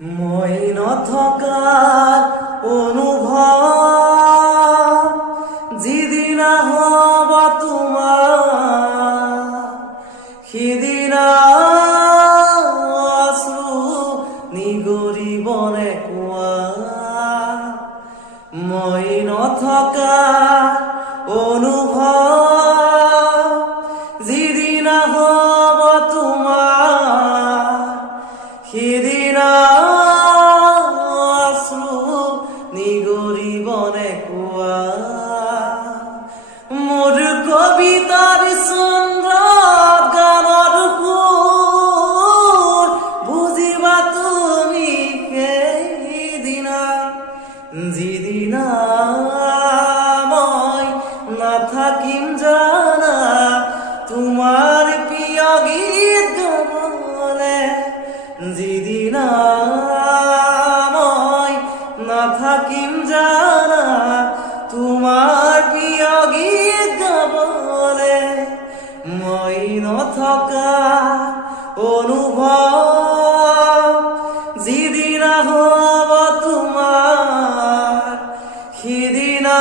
মই নথকাৰ অনুভৱ যিদিনা হ'ব তোমাৰ সিদিনা আশ্ৰু নিগৰিবনে কোৱা মই নথকাৰ অনুভৱ যিদিনা হ'ব তোমাৰ সিদিনা নিগৰিবনে কোৱা মোৰ কবিতাৰ চন্দ্ৰত গানৰ সুৰ বুজিবা তুমি সেইদিনা যিদিনা মই নাথাকিম জানা তোমাৰ প্ৰিয় গীত গাবলে যিদিনা নাথাকিম জানা তোমাৰ প্ৰিয় গীত গাবলে মই নথকা অনুভৱ যিদিনা হ'ব তোমাৰ সিদিনা